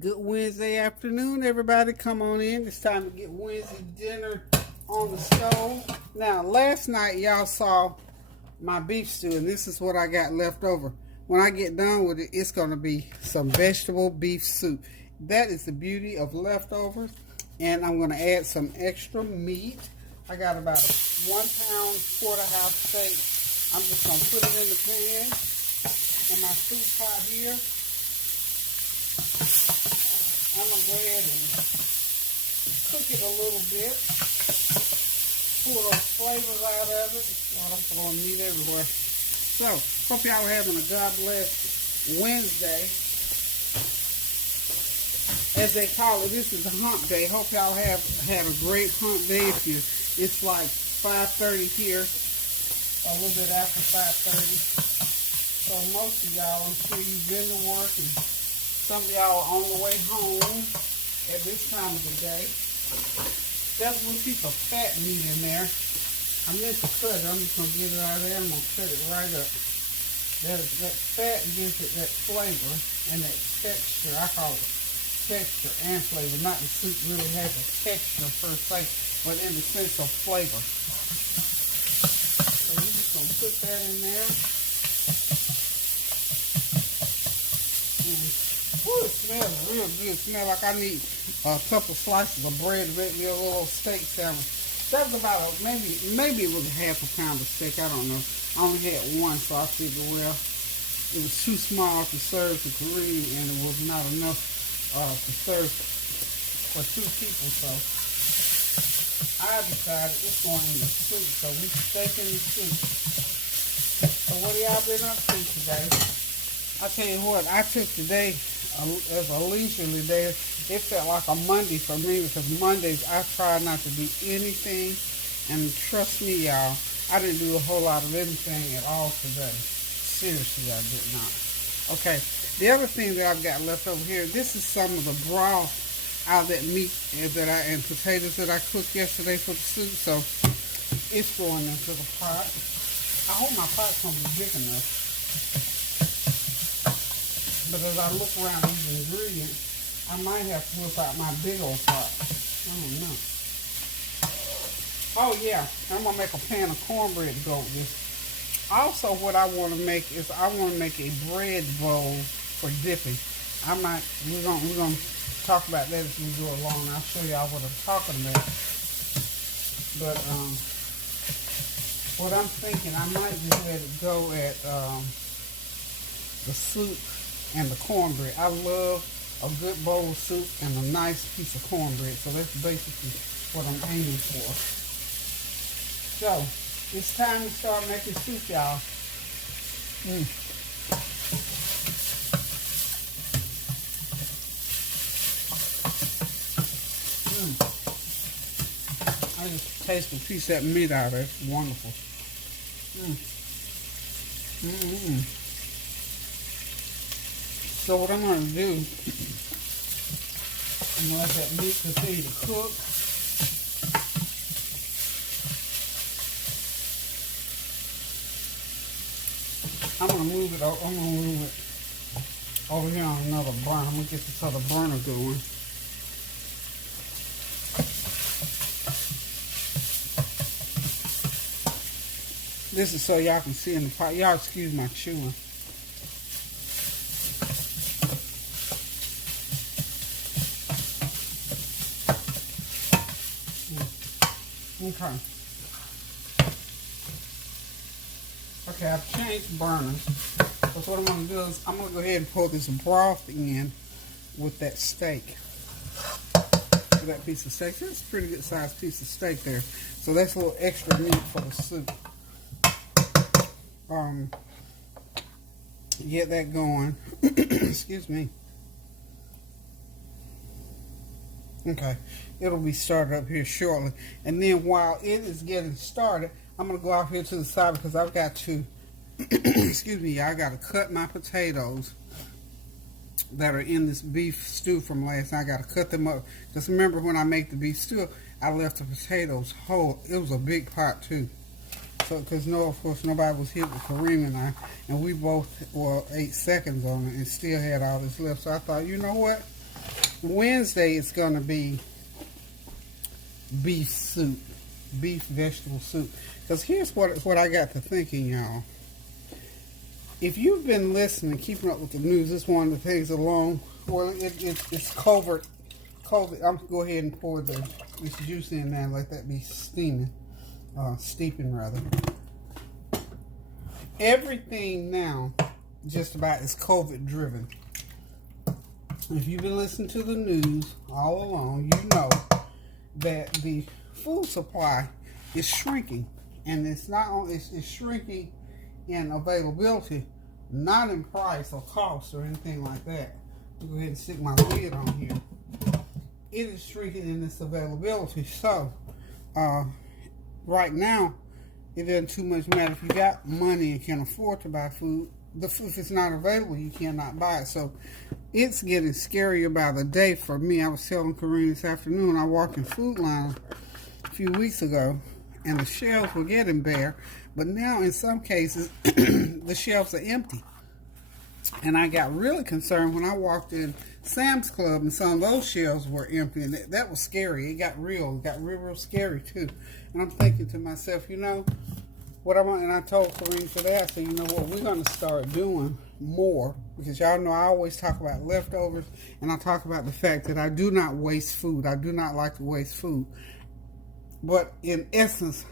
Good Wednesday afternoon, everybody. Come on in. It's time to get Wednesday dinner on the stove. Now, last night y'all saw my beef stew, and this is what I got left over. When I get done with it, it's going to be some vegetable beef soup. That is the beauty of leftovers. And I'm going to add some extra meat. I got about a 1 pound porterhouse steak. I'm just going to put it in the pan in my soup pot here. I'm going to go ahead and cook it a little bit. Pull those flavors out of it. Lord, I'm throwing meat everywhere. So, hope y'all are having a God bless Wednesday. As they call it, this is a hump day. Hope y'all have had a great hump day. It's like 5:30 here, a little bit after 5:30. So most of y'all, I'm sure you've been to work, and some of y'all are on the way home at this time of the day. That's one piece of fat meat in there. I meant to cut it. I'm just going to get it out of there. I'm going to cut it right up. That fat gives it that flavor and that texture. I call it texture and flavor. Not the soup really has a texture per se, but in the sense of flavor. So we're just going to put that in there. Ooh, it smells real good. It smells like I need a couple slices of bread to make me a little steak sandwich. That was about maybe it was half a pound of steak. I don't know. I only had one, so I figured, well, it was too small to serve to Korean, and it was not enough to serve for 2 people. So I decided it's going in the soup. So we steak in the soup. So what have y'all been up to today? I tell you what, I took today as a leisurely day. It felt like a Monday for me, because Mondays I try not to do anything, and trust me, y'all, I didn't do a whole lot of anything at all today. Seriously, I did not. Okay, the other thing that I've got left over here, this is some of the broth out of that meat and potatoes that I cooked yesterday for the soup. So it's going into the pot. I hope my pot's gonna be big enough. But as I look around these ingredients, I might have to whip out my big old pot. I don't know. Oh yeah, I'm gonna make a pan of cornbread to go with this. Also, what I want to make is I want to make a bread bowl for dipping. We're gonna talk about that as we go along. I'll show y'all what I'm talking about. But what I'm thinking, I might just let it go at the soup and the cornbread. I love a good bowl of soup and a nice piece of cornbread. So that's basically what I'm aiming for. So it's time to start making soup, y'all. I just taste a piece of that meat out of it. It's wonderful. So what I'm going to do, I'm going to let that meat continue to cook. I'm going to move it over here on another burner. I'm going to get this other burner going. This is so y'all can see in the pot. Y'all excuse my chewing. Okay, I've changed burners. Because what I'm going to do is I'm going to go ahead and pour this broth in with that steak. With that piece of steak. That's a pretty good sized piece of steak there. So that's a little extra meat for the soup. Get that going. Excuse me. Okay, it'll be started up here shortly. And then while it is getting started, I'm going to go off here to the side because I've got to, excuse me, I got to cut my potatoes that are in this beef stew from last night. I got to cut them up. Just remember, when I make the beef stew, I left the potatoes whole. It was a big pot too. So, because of course, nobody was here with Kareem and I, and we both, 8 seconds on it and still had all this left. So I thought, you know what? Wednesday is going to be beef soup, beef vegetable soup. Because here's what I got to thinking, y'all. If you've been listening, keeping up with the news, it's one of the things along. Well, it's COVID. I'm going to go ahead and pour this juice in now and let that be steaming, steeping rather. Everything now just about is COVID driven. If you've been listening to the news all along, you know that the food supply is shrinking, and it's not only it's shrinking in availability, not in price or cost or anything like that. I'll go ahead and stick my lid on here. It is shrinking in its availability. So right now, it doesn't too much matter if you got money and can afford to buy food. If it's not available, you cannot buy it. So it's getting scarier by the day for me. I was telling Corinne this afternoon, I walked in Food Line a few weeks ago, and the shelves were getting bare. But now, in some cases, the shelves are empty. And I got really concerned when I walked in Sam's Club and some of those shelves were empty. And that was scary. It got real. It got real scary, too. And I'm thinking to myself, you know, what I want, and I told Corinne today, I said, you know what, we're going to start doing more. Because y'all know I always talk about leftovers. And I talk about the fact that I do not waste food. I do not like to waste food. But in essence,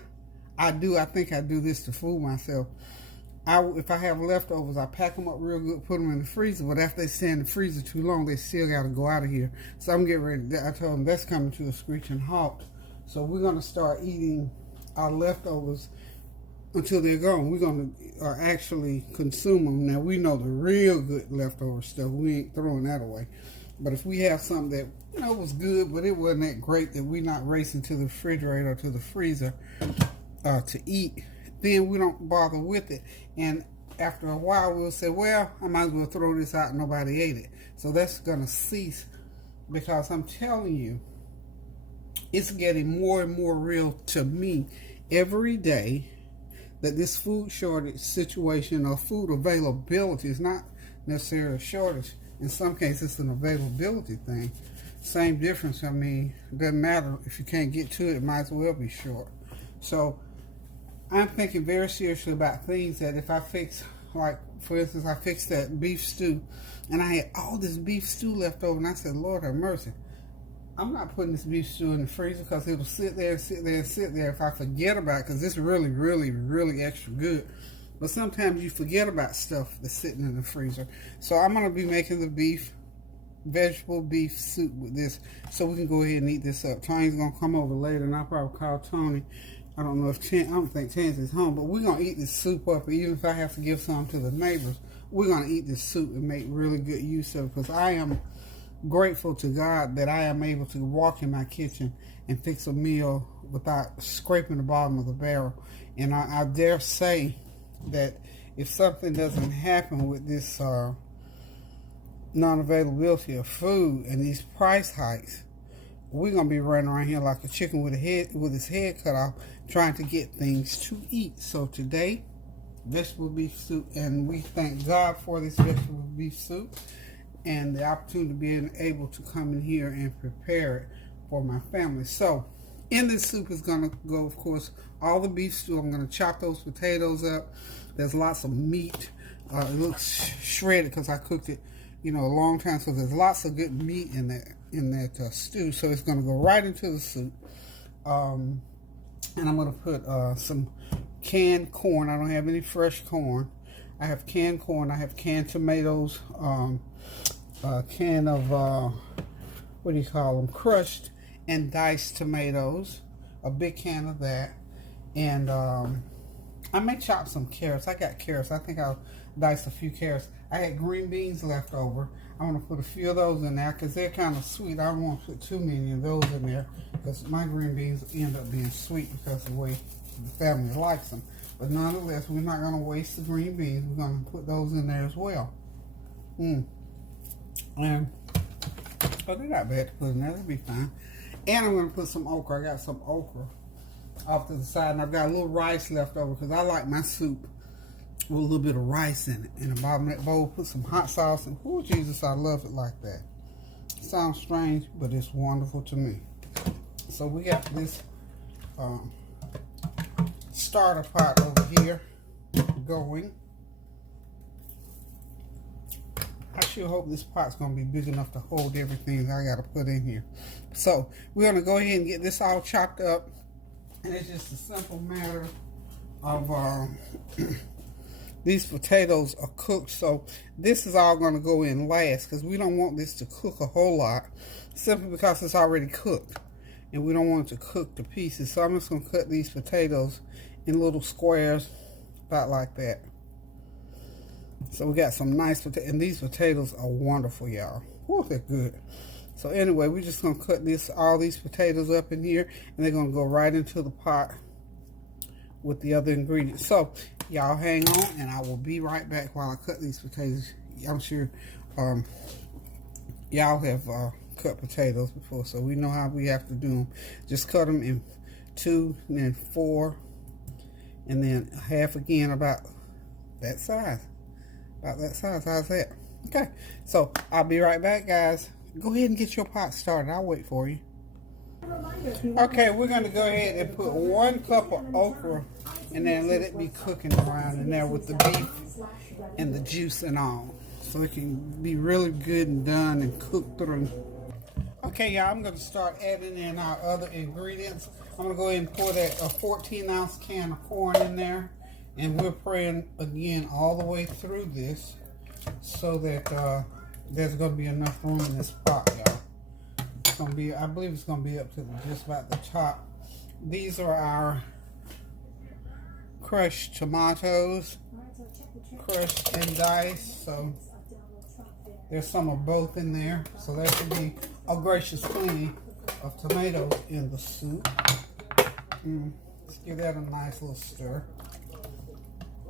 I think I do this to fool myself. If I have leftovers, I pack them up real good, put them in the freezer. But after they stay in the freezer too long, they still got to go out of here. So I'm getting ready. I told them that's coming to a screeching halt. So we're going to start eating our leftovers until they're gone. We're going to actually consume them. Now, we know the real good leftover stuff. We ain't throwing that away. But if we have something that, you know, was good, but it wasn't that great, that we're not racing to the refrigerator or to the freezer to eat, then we don't bother with it. And after a while, we'll say, well, I might as well throw this out and nobody ate it. So that's going to cease, because I'm telling you, it's getting more and more real to me every day that this food shortage situation or food availability is not necessarily a shortage. In some cases, it's an availability thing. Same difference. I mean, it doesn't matter. If you can't get to it, it might as well be short. So I'm thinking very seriously about things that if I fix, like, for instance, I fixed that beef stew, and I had all this beef stew left over, and I said, Lord have mercy. I'm not putting this beef stew in the freezer, because it'll sit there and sit there and sit there if I forget about it, because it's really, really, really extra good. But sometimes you forget about stuff that's sitting in the freezer. So I'm going to be making the vegetable beef soup with this, so we can go ahead and eat this up. Tony's going to come over later, and I'll probably call Tony. I don't know if I don't think Chance is home, but we're going to eat this soup up. Even if I have to give some to the neighbors, we're going to eat this soup and make really good use of it, because I am grateful to God that I am able to walk in my kitchen and fix a meal without scraping the bottom of the barrel. And I dare say that if something doesn't happen with this non-availability of food and these price hikes, we're going to be running around here like a chicken with his head cut off, trying to get things to eat. So today, vegetable beef soup, and we thank God for this vegetable beef soup and the opportunity to be able to come in here and prepare it for my family. So in this soup is going to go, of course, all the beef stew. I'm going to chop those potatoes up. There's lots of meat. It looks shredded because I cooked it, a long time. So there's lots of good meat in that stew. So it's going to go right into the soup. And I'm going to put some canned corn. I don't have any fresh corn. I have canned corn. I have canned tomatoes. Can of crushed and diced tomatoes. A big can of that. And I may chop some carrots. I got carrots. I think I'll dice a few carrots. I had green beans left over. I'm going to put a few of those in there because they're kind of sweet. I don't want to put too many of those in there because my green beans end up being sweet because of the way the family likes them. But nonetheless, we're not going to waste the green beans. We're going to put those in there as well. And they're not bad to put in there. They'll be fine. And I'm going to put some okra. I got some okra off to the side, and I've got a little rice left over because I like my soup with a little bit of rice in it. In the bottom of that bowl, put some hot sauce, and oh Jesus, I love it like that. sounds strange, but it's wonderful to me. So we got this starter pot over here going. I sure hope this pot's going to be big enough to hold everything that I got to put in here. So we're going to go ahead and get this all chopped up. And it's just a simple matter of these potatoes are cooked. So this is all going to go in last because we don't want this to cook a whole lot. Simply because it's already cooked. And we don't want it to cook to pieces. So I'm just going to cut these potatoes in little squares about like that. So we got some nice potatoes, and these potatoes are wonderful, y'all. Whew, they're good. So anyway, we're just gonna cut all these potatoes up in here, and they're gonna go right into the pot with the other ingredients. So y'all hang on, and I will be right back while I cut these potatoes. I'm sure y'all have cut potatoes before, so we know how we have to do them. Just cut them in 2, and then 4, and then half again, about that size. About that size. How's that? Okay, so I'll be right back, guys. Go ahead and get your pot started. I'll wait for you. Okay, we're going to go ahead and put 1 cup of okra and then let it be cooking around in there with the beef and the juice and all. So it can be really good and done and cooked through. Okay, y'all, I'm going to start adding in our other ingredients. I'm going to go ahead and pour that 14-ounce can of corn in there. And we're praying again all the way through this so that there's going to be enough room in this pot, y'all. It's going to be, I believe it's going to be up to just about the top. These are our crushed tomatoes, crushed and diced. So there's some of both in there. So there should be a gracious plenty of tomatoes in the soup. Let's give that a nice little stir.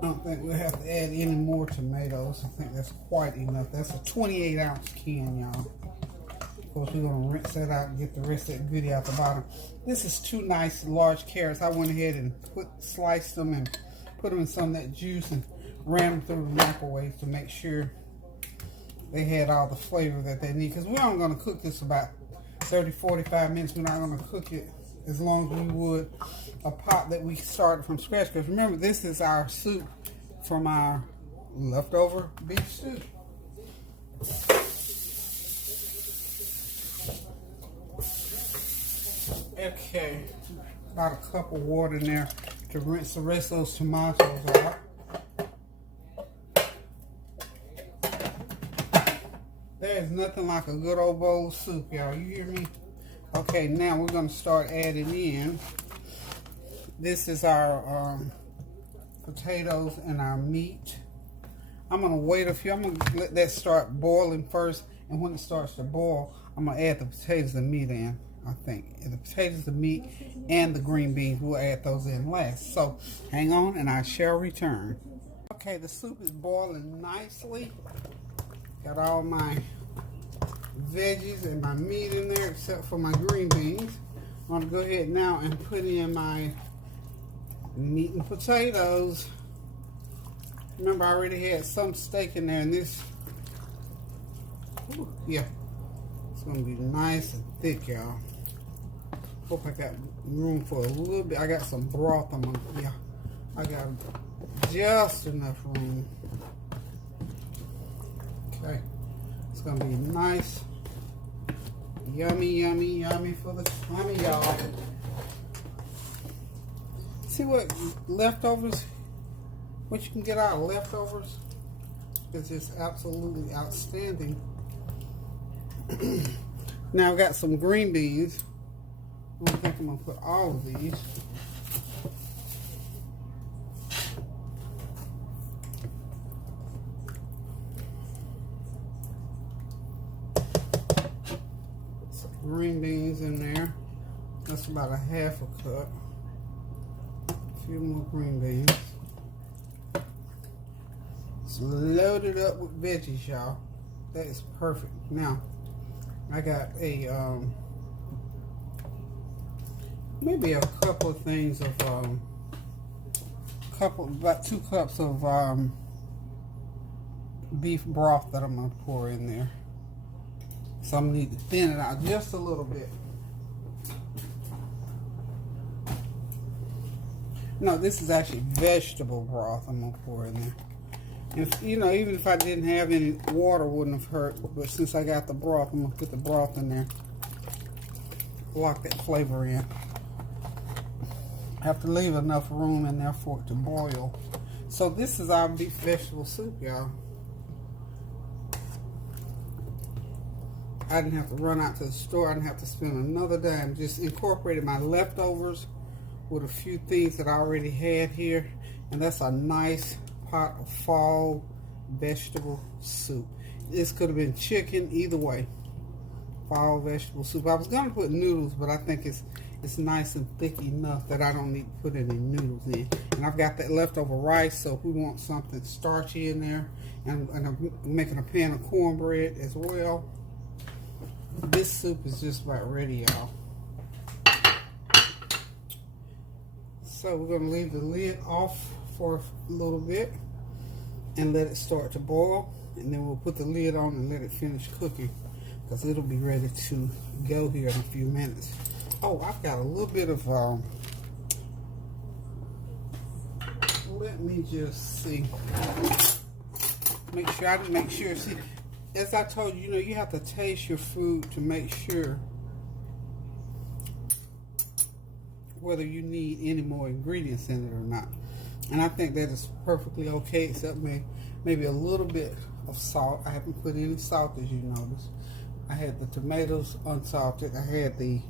I don't think we'll have to add any more tomatoes. I think that's quite enough. That's a 28-ounce can, y'all. Of course, we're going to rinse that out and get the rest of that goodie out the bottom. This is 2 nice large carrots. I went ahead and sliced them and put them in some of that juice and ran them through the microwave to make sure they had all the flavor that they need. Because we're only going to cook this about 30-45 minutes. We're not going to cook it as long as we would a pot that we started from scratch. Because remember, this is our soup from our leftover beef stew. Okay, about a cup of water in there to rinse the rest of those tomatoes out. There's nothing like a good old bowl of soup, y'all. You hear me? Okay, now we're going to start adding in. This is our potatoes and our meat. I'm going to wait a few. I'm going to let that start boiling first. And when it starts to boil, I'm going to add the potatoes and meat in, I think. And the potatoes, the meat, and the green beans, we'll add those in last. So hang on and I shall return. Okay, the soup is boiling nicely. Got all my veggies and my meat in there except for my green beans. I'm going to go ahead now and put in my meat and potatoes. Remember, I already had some steak in there, and this, yeah, it's going to be nice and thick, y'all. Hope I got room for a little bit. I got some broth. I got just enough room. Okay, it's going to be nice. Yummy, yummy, yummy for the tummy, y'all. See what leftovers, what you can get out of leftovers? It's just absolutely outstanding. Now I've got some green beans. I don't think I'm going to put all of these. Green beans in there. That's about a half a cup. A few more green beans. It's loaded up with veggies, y'all. That is perfect. Now, I got a maybe a couple of things of about 2 cups of beef broth that I'm gonna pour in there. So I'm going to need to thin it out just a little bit. No, this is actually vegetable broth I'm going to pour in there. And if, you know, even if I didn't have any water, wouldn't have hurt. But since I got the broth, I'm going to put the broth in there. Lock that flavor in. I have to leave enough room in there for it to boil. So this is our beef vegetable soup, y'all. I didn't have to run out to the store. I didn't have to spend another dime. Just incorporated my leftovers with a few things that I already had here. And that's a nice pot of fall vegetable soup. This could have been chicken, either way. Fall vegetable soup. I was going to put noodles, but I think it's nice and thick enough that I don't need to put any noodles in. And I've got that leftover rice, so if we want something starchy in there, and I'm making a pan of cornbread as well. This soup is just about ready, y'all. So we're going to leave the lid off for a little bit and let it start to boil, and then we'll put the lid on and let it finish cooking, because it'll be ready to go here in a few minutes. Oh, I've got a little bit of let me just see, make sure, see, as I told you, you have to taste your food to make sure whether you need any more ingredients in it or not. And I think that is perfectly okay, except maybe a little bit of salt. I haven't put any salt, as you notice. I had the tomatoes unsalted. I had the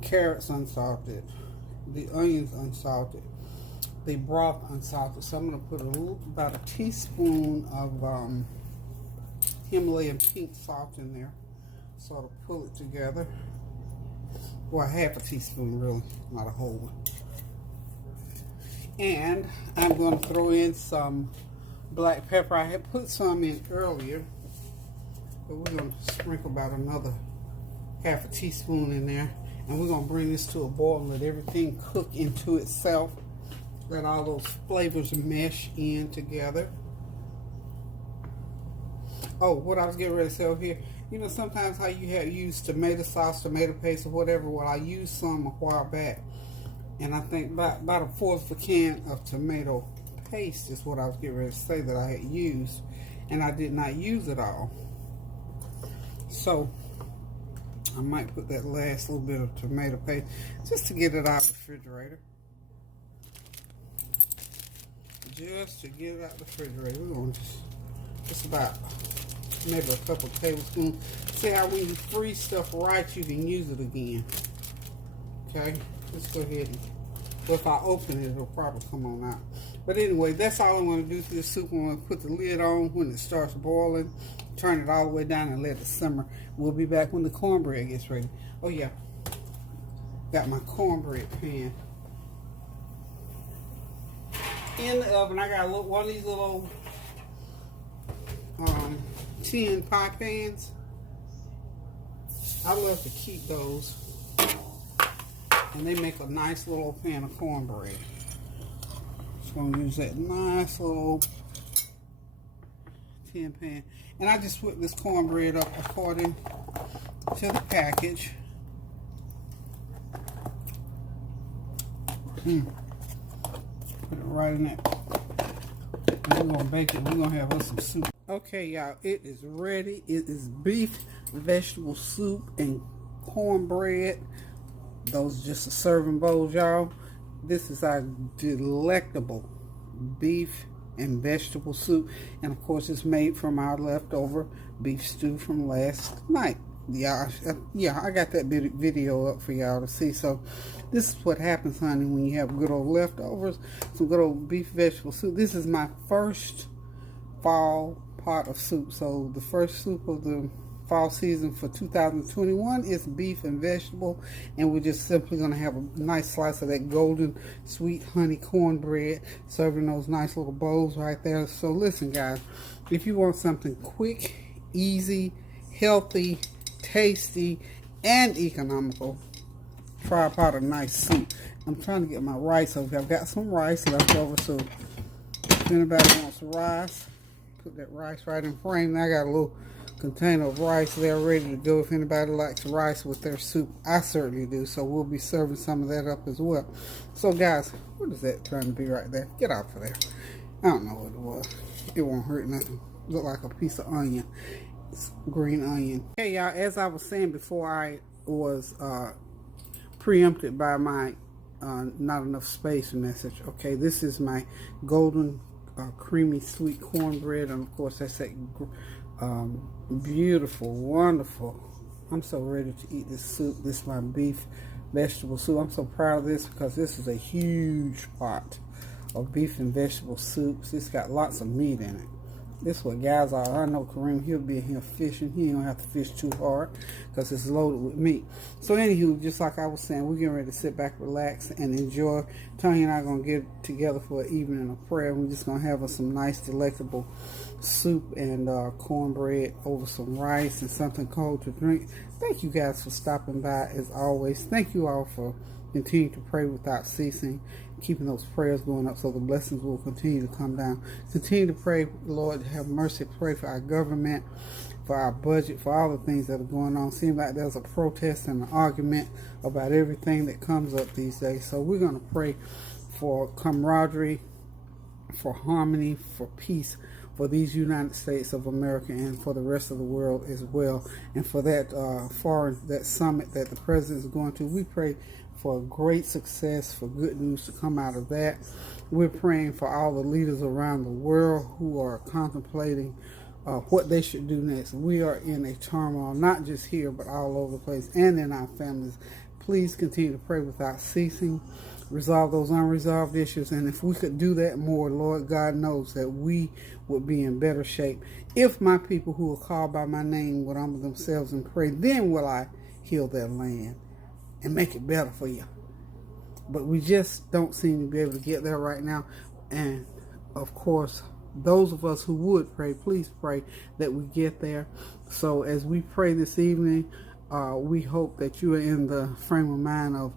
carrots unsalted, the onions unsalted, the broth unsalted. So I'm going to put about a teaspoon of Himalayan pink salt in there, sort of pull it together. Well, half a teaspoon, really, not a whole one. And I'm going to throw in some black pepper. I had put some in earlier, but we're going to sprinkle about another half a teaspoon in there. And we're going to bring this to a boil and let everything cook into itself. Let all those flavors mesh in together. Oh, what I was getting ready to say over here. Sometimes how you use tomato sauce, tomato paste, or whatever. Well, I used some a while back. And I think about a fourth of a can of tomato paste is what I was getting ready to say that I had used. And I did not use it all. So I might put that last little bit of tomato paste just to get it out of the refrigerator. Just to get it out of the refrigerator. We're going to just about maybe a couple tablespoons. See how when you freeze stuff right, you can use it again. Okay? Let's go ahead and, well, if I open it, it'll probably come on out. But anyway, that's all I'm going to do to this soup. I'm going to put the lid on when it starts boiling, turn it all the way down, and let it simmer. We'll be back when the cornbread gets ready. Oh, yeah. Got my cornbread pan in the oven. I got one of these little tin pie pans. I love to keep those. And they make a nice little pan of cornbread. Just going to use that nice little tin pan. And I just whip this cornbread up according to the package. Put it right in there. And we're going to bake it. We're going to have us some soup. Okay, y'all. It is ready. It is beef vegetable soup and cornbread. Those are just the serving bowls, y'all. This is our delectable beef and vegetable soup. And of course, it's made from our leftover beef stew from last night. Yeah, I got that video up for y'all to see. So this is what happens, honey, when you have good old leftovers. Some good old beef vegetable soup. This is my first fall pot of soup. So the first soup of the fall season for 2021 is beef and vegetable, and we're just simply going to have a nice slice of that golden sweet honey cornbread, serving those nice little bowls right there. So listen, guys, if you want something quick, easy, healthy, tasty, and economical, try a pot of nice soup. I'm trying to get my rice over. I've got some rice left over, so if anybody wants rice, put that rice right in frame. I got a container of rice there ready to go. If anybody likes rice with their soup, I certainly do. So we'll be serving some of that up as well. So guys, what is that trying to be right there? Get out of there. I don't know what it was. It won't hurt nothing. Look like a piece of onion. It's green onion. Hey y'all, as I was saying before, I was preempted by my not enough space message. Okay, this is my golden creamy sweet cornbread, and of course that's that beautiful, wonderful. I'm so ready to eat this soup. This is my beef vegetable soup. I'm so proud of this because this is a huge pot of beef and vegetable soups. It's got lots of meat in it. This is what guys are. I know Kareem, he'll be in here fishing. He don't have to fish too hard because it's loaded with meat. So anywho, just like I was saying, we're getting ready to sit back, relax, and enjoy. Tony and I are going to get together for an evening of prayer. We're just going to have some nice, delectable soup and cornbread over some rice and something cold to drink. Thank you guys for stopping by as always. Thank you all for continuing to pray without ceasing, keeping those prayers going up so the blessings will continue to come down. Continue to pray, Lord, have mercy. Pray for our government, for our budget, for all the things that are going on. Seems like there's a protest and an argument about everything that comes up these days. So we're going to pray for camaraderie, for harmony, for peace, for these United States of America and for the rest of the world as well. And for that that summit that the president is going to, we pray for great success, for good news to come out of that. We're praying for all the leaders around the world who are contemplating what they should do next. We are in a turmoil, not just here, but all over the place and in our families. Please continue to pray without ceasing. Resolve those unresolved issues. And if we could do that more, Lord God knows that we would be in better shape. If my people who are called by my name would humble themselves and pray, then will I heal their land and make it better for you. But we just don't seem to be able to get there right now. And of course, those of us who would pray, please pray that we get there. So as we pray this evening, we hope that you are in the frame of mind of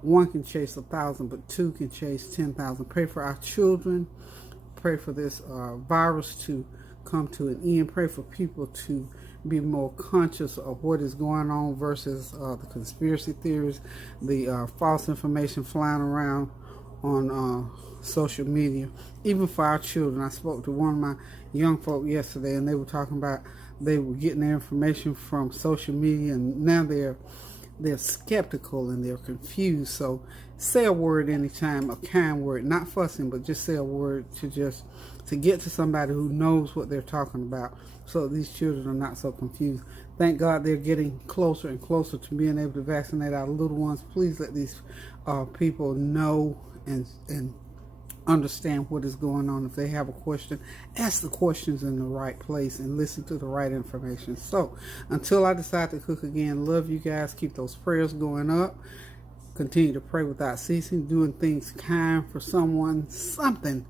one can chase 1,000, but two can chase 10,000. Pray for our children. Pray for this virus to come to an end. Pray for people to be more conscious of what is going on versus the conspiracy theories, the false information flying around on social media. Even for our children. I spoke to one of my young folk yesterday, and they were talking about they were getting their information from social media, and now they're skeptical and they're confused. So say a word anytime, a kind word, not fussing, but just say a word to get to somebody who knows what they're talking about, so these children are not so confused. Thank God they're getting closer and closer to being able to vaccinate our little ones. Please let these people know and understand what is going on. If they have a question, ask the questions in the right place and listen to the right information. So until I decide to cook again, love you guys. Keep those prayers going up. Continue to pray without ceasing, doing things kind for someone, something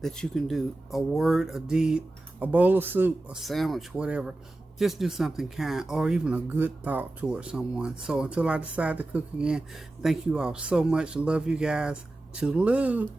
that you can do, a word, a deed, a bowl of soup, a sandwich, whatever. Just do something kind or even a good thought towards someone. So until I decide to cook again, thank you all so much. Love you guys. Toodaloo.